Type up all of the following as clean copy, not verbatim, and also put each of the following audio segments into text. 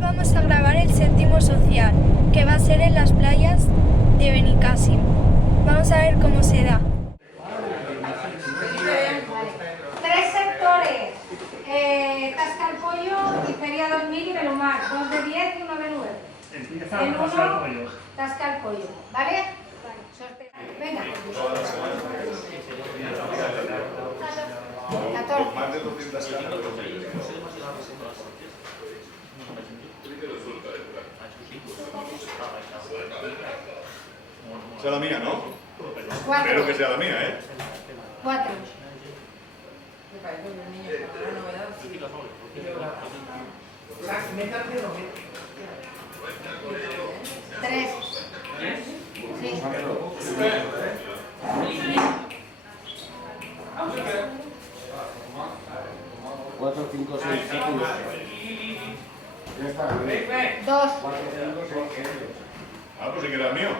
vamos a grabar el séptimo social, que va a ser en las playas de Benicàssim. Vamos a ver cómo se da. Tres sectores, Tascalpollo y Feria 2000 y Belomar, 2 de 10 y 1 de 9. En uno, Tascalpollo, ¿vale? Vale, sorteo. Venga. 14. Más de 200 Sea la mía, ¿no? 4. Espero que sea la mía, ¿eh? 4. 3. Sí. 4, 5, 6, 7 y 8. Ya está. 2. 4, 5, 6, 7. Ah, pues sí que era el mío.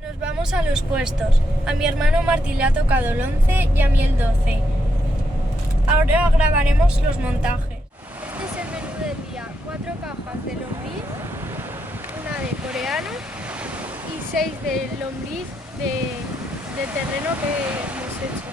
Nos vamos a los puestos. A mi hermano Martín le ha tocado el 11 y a mí el 12. Ahora grabaremos los montajes. Este es el menú del día. 4 cajas de lombriz, una de coreano y 6 de lombriz de terreno que hemos hecho.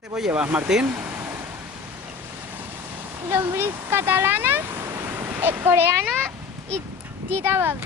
¿Qué cebo llevas, Martín? Lombriz catalana, coreana y tita.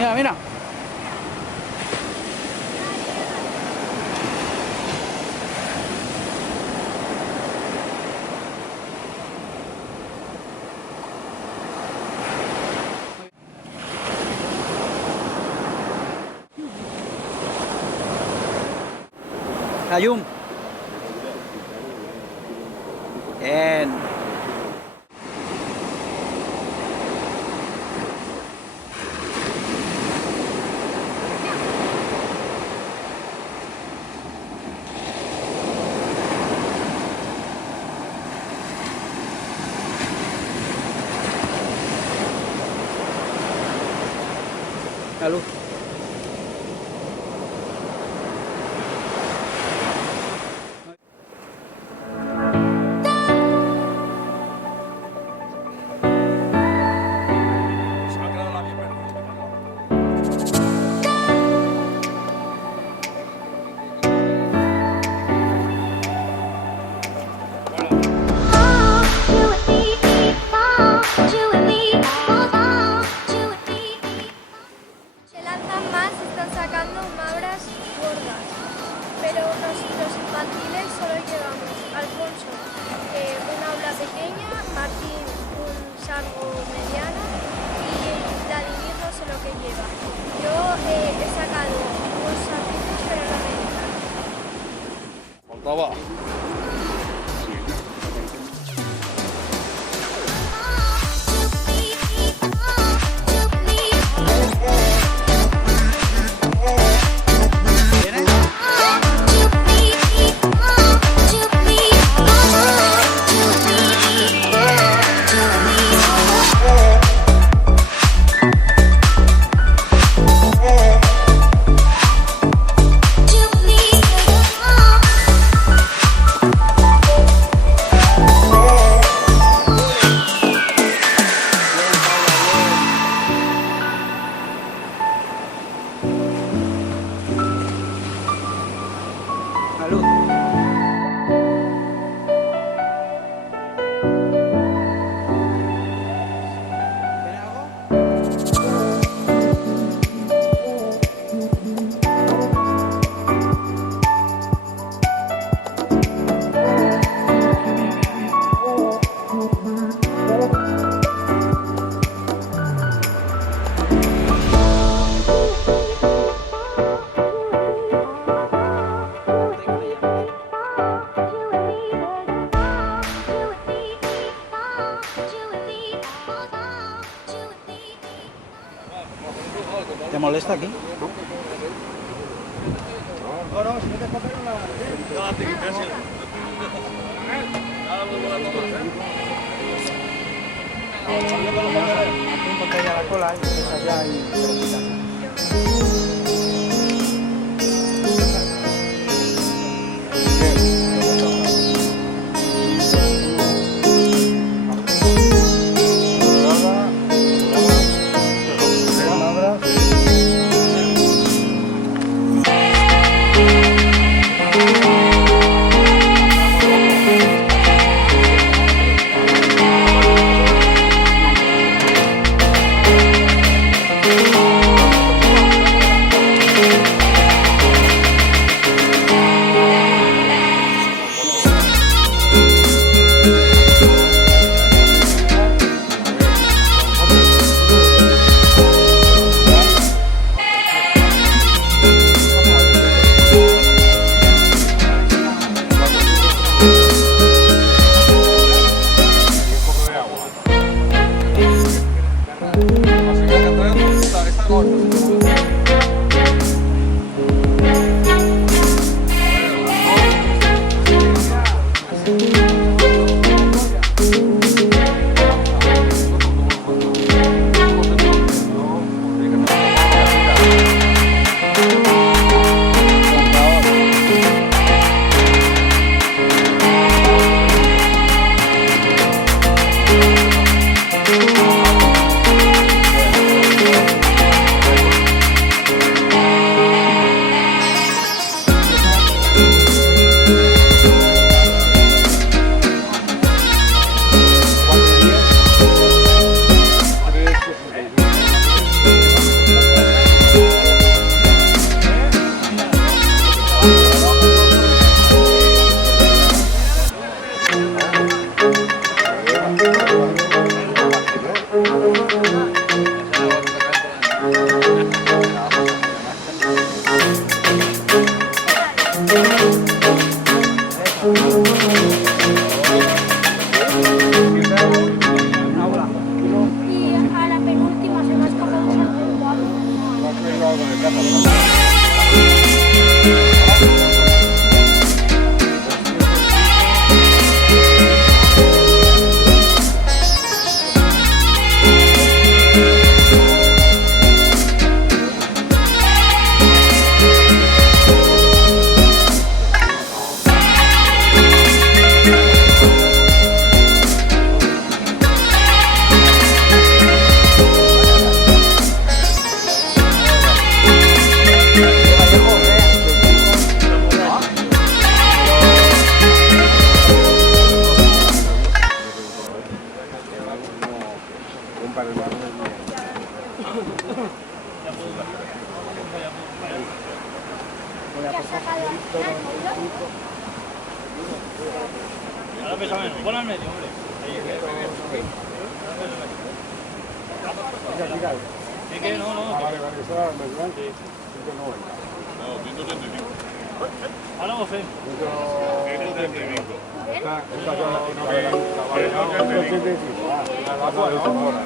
Mira, mira. La llum. Bien. La luz. Se lanzan más, están sacando mabras gordas, pero los infantiles solo llevamos Alfonso una aula pequeña, Martín un sargo mediano y Vladimir no sé lo que lleva. Yo he sacado unos sarditos pero no me entran. Faltaba. La luz. ¿Tiene algo? ¿Te molesta aquí? Ponte ya la cola y dejas allá y... Pon al medio, hombre. Sí que no. Vale, eso era el plan. Sí. 190. No, 185. Ahora vamos a ver. 135. Esta ya la tiene que ver. 185. La cual ahora.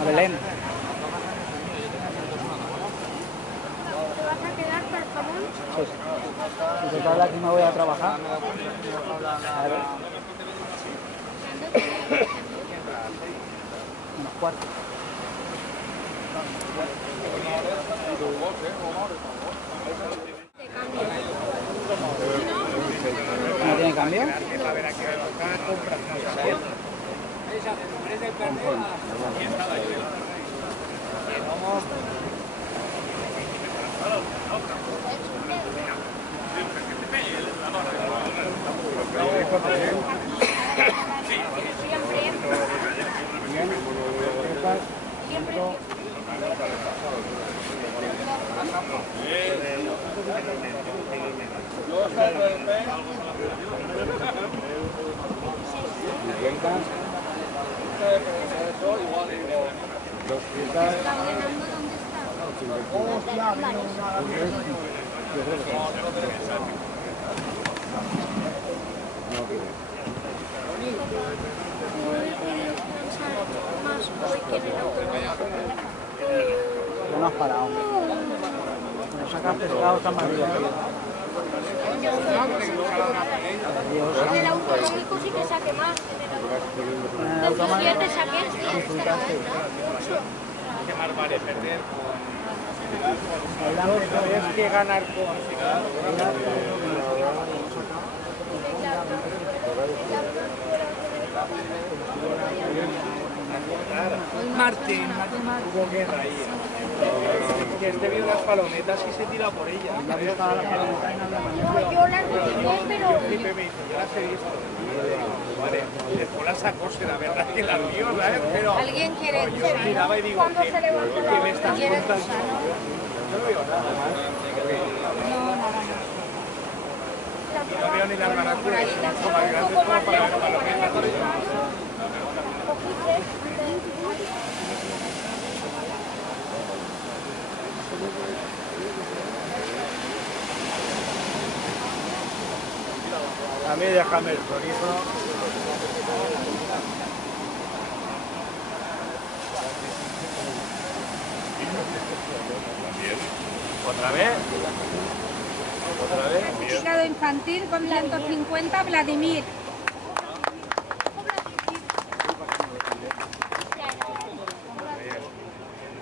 A Belén. ¿Te vas a quedar para el jamón? Sí. En total aquí me voy a trabajar. A ver. Unos cuartos. ¿No tiene cambio? No has parado. Cuando sacas pescado está más bien. En el autonómico sí que saque más. En el automático. Disfrutaste. Qué más vale perder Es que ganar con... Martín, hubo guerra ahí. Que este vio las palometas y se tira por ellas. Yo las recibí, pero... Felipe me dice, yo las he visto. Vale, después las sacó, la verdad que las vio, ¿sabes? Pero ¿Alguien quiere yo miraba y digo, ¿qué me estás contando? Yo no veo nada más. No veo ni las baraturas, son más grandes como para ver palometas. A mí déjame el chorizo. ¿Otra vez? ¿Otra vez? Certificado infantil con 150, Vladimir.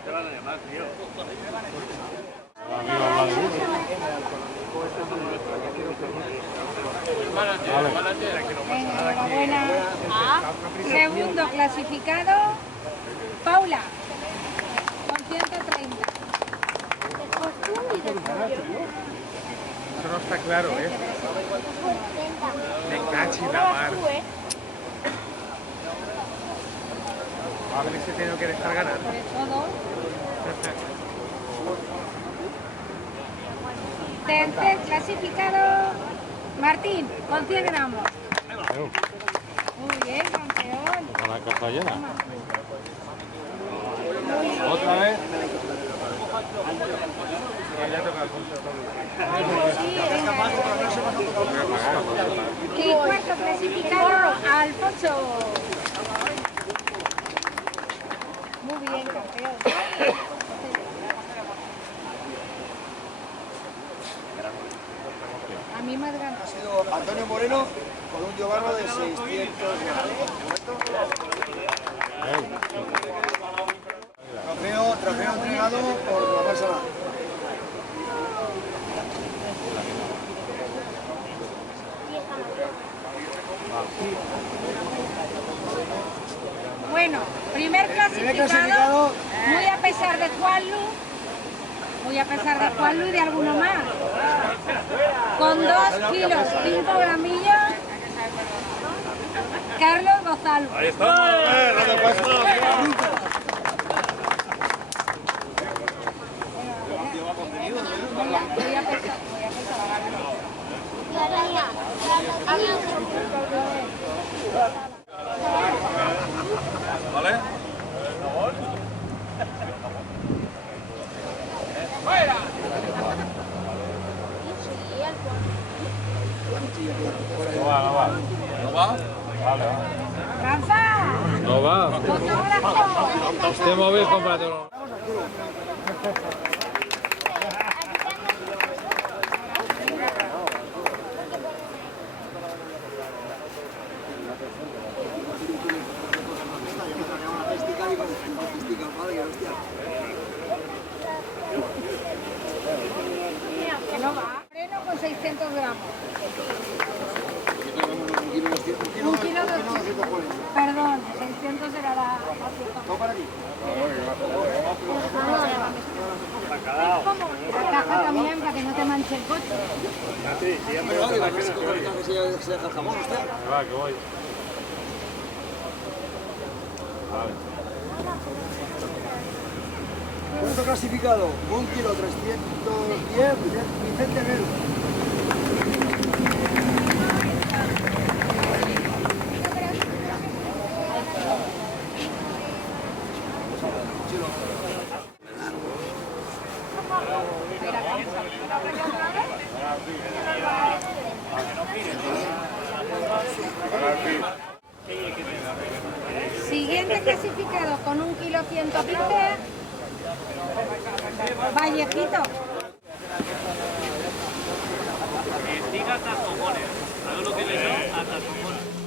Te van a llamar, tío. Enhorabuena. Segundo clasificado, Paula, con 130. Eso no está claro, ¿eh? Me cachi la mar. A ver si he tenido que dejar ganar. Sobre todo. Tercer clasificado, Martín, con 100 gramos. Muy bien, campeón. Con la caja llena. ¿Otra vez? Y cuarto clasificado, Alfonso. Muy bien, campeón. A mí más ganado. Ha sido Antonio Moreno con un Giovanna de 600 Trofeo entregado por la Barça. Bueno, primer clasificado, muy a pesar de Juanlu y de alguno más. Con 2 kilos 5 gramillas, Carlos Gonzalo. Ahí estamos. No te pasa nada. Voy a pesar. ¿Vale? No va, no va. ¿No va? Vale, va. ¡Rafa! No va. ¡Fotógrafo! Este móvil, cómpratelo. Que no va. Freno con 600 gramos. Un kilo 200. Perdón, 600 era la... La caja también para que no te manche el coche. Va, que voy. Vale. Cuarto clasificado, 1 kilo 310, Vicente Mel. Siguiente clasificado con 1 kilo 115, Vallejito. Diga hasta cojones. ¿Sabes lo que le dio? Hasta cojones.